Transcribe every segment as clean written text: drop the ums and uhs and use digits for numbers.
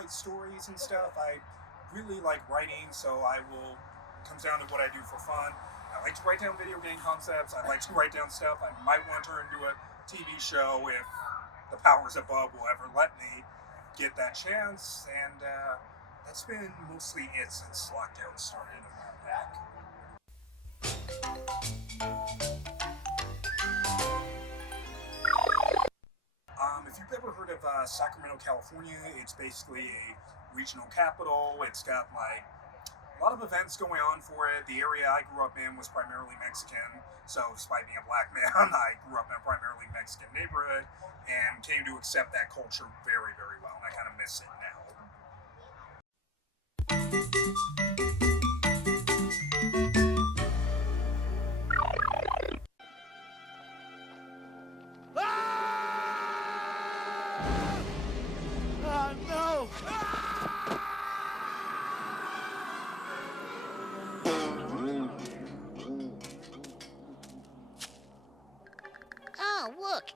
write stories and stuff. I really like writing, so it comes down to what I do for fun. I like to write down video game concepts. I like to write down stuff I might want to turn into a TV show if the powers above will ever let me get that chance, and that's been mostly it since lockdown started a while back. If you've ever heard of Sacramento, California, it's basically a regional capital. It's got like a lot of events going on for it. The area I grew up in was primarily Mexican, so despite being a black man, I grew up in a primarily Mexican neighborhood and came to accept that culture very, very well, and I kind of miss it now.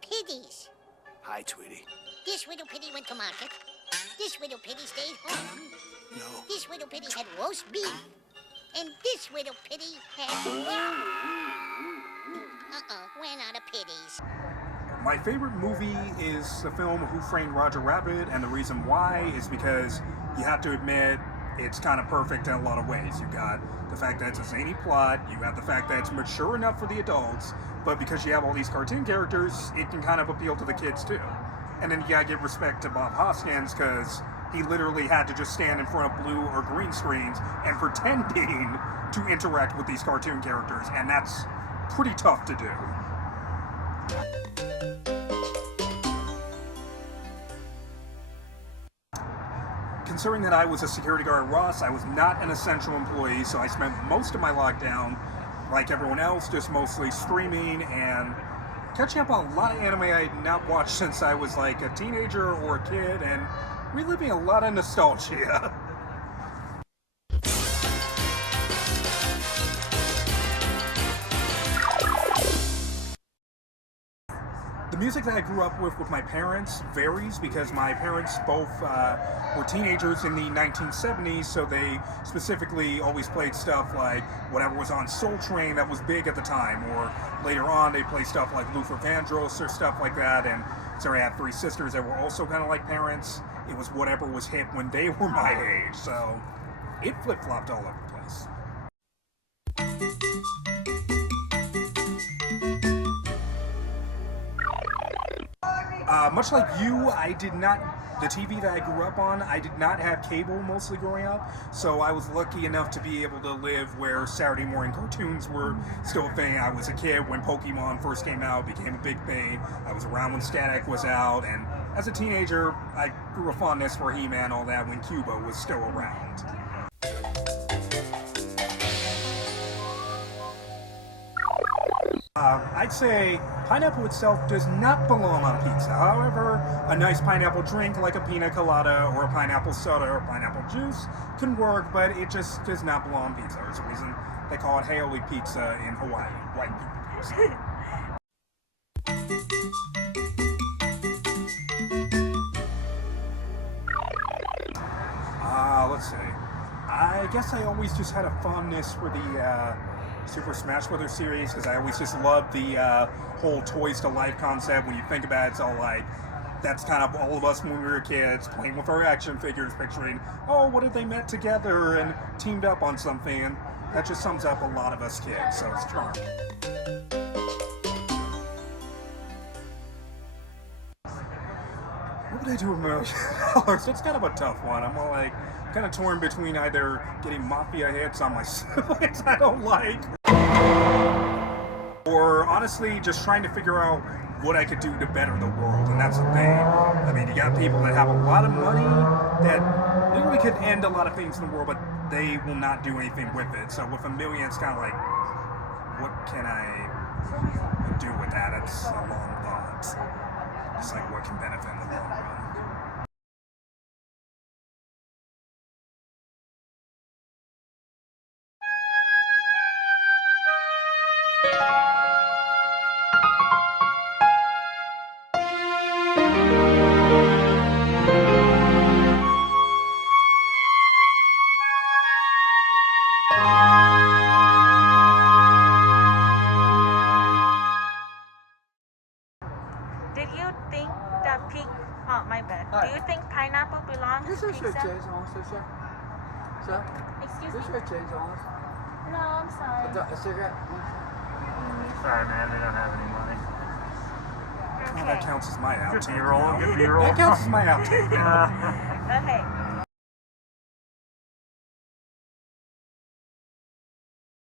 Pitties. Hi, Tweety. This little pitty went to market. This little pitty stayed home. No. This little pitty had roast beef. And this little pitty had... ran out of pitties. My favorite movie is the film Who Framed Roger Rabbit, and the reason why is because you have to admit it's kind of perfect in a lot of ways. You got the fact that it's a zany plot, you have the fact that it's mature enough for the adults, but because you have all these cartoon characters, it can kind of appeal to the kids too. And then you gotta give respect to Bob Hoskins, because he literally had to just stand in front of blue or green screens and pretending to interact with these cartoon characters, and that's pretty tough to do. Considering that I was a security guard at Ross, I was not an essential employee, so I spent most of my lockdown, like everyone else, just mostly streaming and catching up on a lot of anime I had not watched since I was like a teenager or a kid, and reliving a lot of nostalgia. The music that I grew up with my parents varies because my parents both were teenagers in the 1970s, so they specifically always played stuff like whatever was on Soul Train that was big at the time, or later on they played stuff like Luther Vandross or stuff like that. And sorry, I have three sisters that were also kind of like parents. It was whatever was hip when they were my age, so it flip-flopped all over the place. Much like you, the TV that I grew up on, I did not have cable mostly growing up, so I was lucky enough to be able to live where Saturday morning cartoons were still a thing. I was a kid when Pokemon first came out, became a big thing. I was around when Static was out, and as a teenager, I grew a fondness for He-Man, all that, when Cuba was still around. I'd say pineapple itself does not belong on pizza. However, a nice pineapple drink like a pina colada or a pineapple soda or pineapple juice can work, but it just does not belong on pizza. There's a reason they call it Haole pizza in Hawaii, white people pizza. Let's see. I guess I always just had a fondness for the Super Smash Brothers series, because I always just loved the whole Toys to Life concept. When you think about it, it's all like, that's kind of all of us when we were kids, playing with our action figures, picturing, oh, what if they met together and teamed up on something, and that just sums up a lot of us kids, so it's charming. What would I do with $1 million? It's kind of a tough one. I'm all like, kind of torn between either getting Mafia hits on my siblings I don't like, or honestly just trying to figure out what I could do to better the world, and that's the thing. I mean, you got people that have a lot of money that literally could end a lot of things in the world, but they will not do anything with it. So with $1 million, it's kind of like, what can I do with that? It's a long thought. It's like, what can benefit in the long run? Did you think that pig... Oh, my bad. Do you think pineapple belongs to pizza? Excuse me? No, I'm sorry. Sorry, man. They don't have any money. Well, that Okay. counts as my outtake. Good B-roll. Good B-roll. That counts as my outtake. Okay.